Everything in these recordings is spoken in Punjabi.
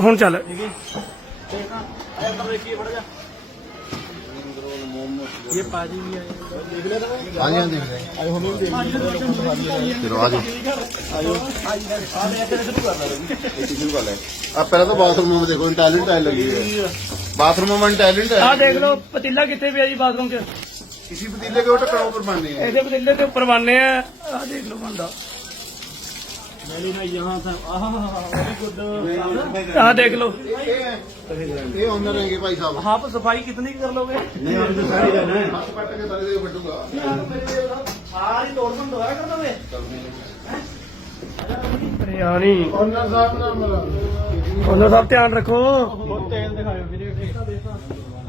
ਹੁਣ ਚੱਲ ये पाजी भी आए ਹਾਂਜੀ ਹਾਂਜੀ ਆਏ ਹੁਣ ਵੀ ਚਲੋ ਆਜੋ ਸ਼ੁਰੂ ਕਰ ਲੈ ਆ ਪਹਿਲਾਂ ਤਾਂ ਬਾਥਰੂਮ ਵਿੱਚ ਦੇਖੋ ਟੈਲੈਂਟ ਟਾਇਲ ਲੱਗੀ ਹੈ ਬਾਥਰੂਮ ਵਿੱਚ ਟੈਲੈਂਟ ਹੈ ਆਹ ਦੇਖ ਲਓ ਪਤੀਲਾ ਕਿੱਥੇ ਪਿਆ ਜੀ ਬਾਥਰੂਮ 'ਚ ਕਿਸੇ ਪਤੀਲੇ ਕੇ ਉਹ ਢੱਕਣ ਉੱਪਰ ਬਣਨੀ ਹੈ ਇਹਦੇ ਪਤੀਲੇ ਤੇ ਉੱਪਰ ਬੰਨੇ ਆ ਆਹ ਦੇਖ ਲਓ ਬੰਦਾ मैंने ना यहाँ था वेरी गुड यहाँ देख लो ये ऑनर रहेंगे भाई साहब आप सफाई कितनी कर लोगे नहीं हम तो सारी करना है हाथ पट के सारे जगह बटूंगा सारी तोड़ तुम दोबारा कर दोगे यानी ऑनर साहब ना ऑनर साहब ध्यान रखो बहुत तेल दिखाओ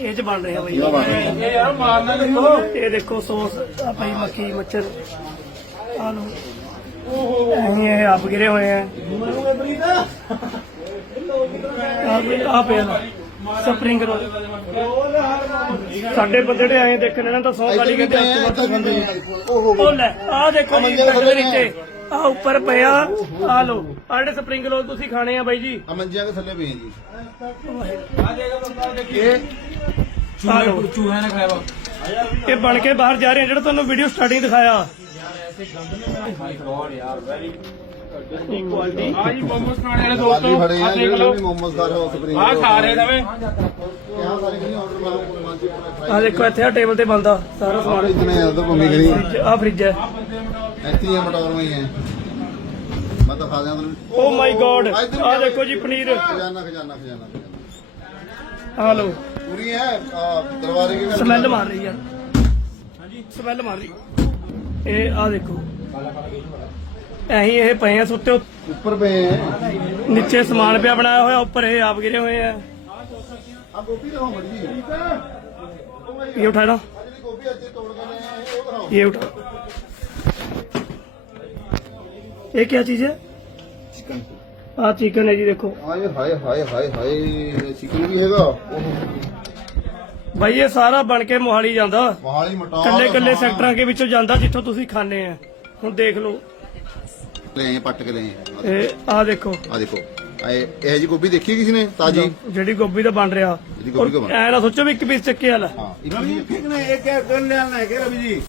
ਇਹ ਬਣ ਰਿਹਾ ਬਈ। ਇਹ ਯਾਰ ਮਾਰਨਾ ਨਹੀਂ ਇਹ ਦੇਖੋ ਸੌਸ ਆ ਭਾਈ ਮੱਖੀ ਮੱਛਰ। ਆਲੂ। ਓਹੋ। ਇਹ ਆਪ ਗਿਰੇ ਹੋਏ ਆ। ਆ ਪਿਆ ਸਪਰਿੰਗ ਰੋਲ। ਸਾਡੇ ਬੰਦੇ ਆਏ ਦੇਖਣ ਨਾ ਤਾਂ 100 ਵਾਲੀ ਕਿਤੇ ਹੱਥ ਬੰਦੇ। ਓਹੋ। ਲੈ ਆ ਦੇਖੋ ਜੀ ਸਾਡੇ ਨੀਚੇ। ਆ ਉੱਪਰ ਪਿਆ। ਆ ਲੋ ਆੜੇ ਸਪਰਿੰਗ ਰੋਲ ਤੁਸੀਂ ਖਾਣੇ ਆ ਬਾਈ ਜੀ। ਅਮੰਜੀਆਂ ਦੇ ਥੱਲੇ ਪਏ ਜੀ। ਇਹ ਆ ਲਓ ਚੂਹਿਆਂ ਨੇ ਖਾਇਆ ਵਾ। ਇਹ ਬਣ ਕੇ ਬਾਹਰ ਜਾ ਰਹੇ ਆ, ਜਿਹੜਾ ਤੁਹਾਨੂੰ ਵੀਡੀਓ ਸਟਾਰਟਿੰਗ ਦਿਖਾਇਆ। ਇਹ ਕੁਆਲਿਟੀ ਆ ਜੀ ਮੋਮੋਸ ਖਾਣੇ ਵਾਲੇ ਦੋਸਤੋ ਆਹ ਫੜੇ ਆ ਆ ਦੇਖ ਜਿਹੜੇ ਲਓ। ਵੀ ਮੋਮਸ ਖਾ ਰਹੇ ਹੋ ਸਪਰਿੰਗ ਆ ਖਾ ਰਹੇ ਨਵੇਂ। ਯਹਾਂ ਸਾਰੇ ਨਹੀਂ ਆਰਡਰ ਮਾਰੋ ਮਾਂਜੀ ਪੂਰਾ try ਆ ਦੇਖੋ ਇੱਥੇ ਆ ਟੇਬਲ ਤੇ ਬੰਦਾ ਸਾਰਾ ਕਰੋ। ਸਾਰੇ ਇਤਨੇ ਜ਼ਿਆਦਾ ਭੂਮੀ ਗਰੀ ਆ ਫ੍ਰਿਜ ਹੈ। ਇੱਥੇ ਹੀ ਮਟੌਰ ਹੋਈ ਹੈ। ਮੈਂ ਤਾਂ ਖਾ ਜਾਂਦਾ ਓ ਮਾਈ ਗੋਡ ਆ। ਦੇਖੋ ਜੀ ਪਨੀਰ। ਖਜ਼ਾਨਾ ਖਜ਼ਾਨਾ ਖਜ਼ਾਨਾ ਖਜ਼ਾਨਾ। ਆ ਲੋ पूरी है आ, दरबारे के ਸਮੈਲ ਮਾਰ ਰਹੀ ਆ ਹਾਂਜੀ ਸਮੈਲ ਮਾਰ ਰਹੀ ਇਹ ਆ ਦੇਖੋ ਐਹੀ ਇਹ ਪਏ ਆ ਸੁੱਤੇ ਉੱਤੇ। ऊपर पे है ਨੀਚੇ ਸਮਾਨ ਪਿਆ ਬਣਾਇਆ ਹੋਇਆ ਉੱਪਰ ਇਹ ਆਪ ਗਿਰੇ ਹੋਏ ਆ आप गोभी रहो मर्जी ਇਹ ਉਠਾ ਨਾ ਜਿਹੜੀ ਗੋਭੀ ਅੱਜ ਤੋੜ ਕੇ ਆਏ ਆ ਉਹ ਦਿਖਾਓ ये उठा ये क्या चीज है चिकन ਆ ਚਿਕਨ ਹੈ ਜੀ ਦੇਖੋ। ਆਏ ਹਾਏ ਹਾਏ ਹਾਏ ਹਾਏ ਚਿਕਨ ਵੀ ਹੈਗਾ। ਭਾਈ ਇਹ ਸਾਰਾ ਬਣ ਕੇ ਮੋਹਾਲੀ ਜਾਂਦਾ। ਮੋਹਾਲੀ ਮਟਾਉ ਕੱਲੇ ਕੱਲੇ ਸੈਕਟਰਾਂ ਦੇ ਵਿੱਚੋਂ ਜਾਂਦਾ ਜਿੱਥੋਂ ਤੁਸੀਂ ਖਾਣੇ ਆ। ਹੁਣ ਦੇਖ ਲਓ। ਲੈ ਪੱਟ ਕੇ ਲੈ। ਇਹ ਆ ਦੇਖੋ। ਆ ਦੇਖੋ। ਇਹ ਜੀ ਗੋਭੀ ਦੇਖੀ ਕਿਸੇ ਨੇ ਤਾਜੀ? ਜਿਹੜੀ ਗੋਭੀ ਦਾ ਬਣ ਰਿਹਾ। ਐ ਨਾ ਸੋਚੋ ਵੀ ਇੱਕ ਪੀਸ ਚੱਕੇ ਵਾਲਾ। ਹਾਂ ਇੱਕ ਇੱਕ ਇੱਕ ਲੈਣਾ ਹੈ ਕਿ ਰਵੀ ਜੀ।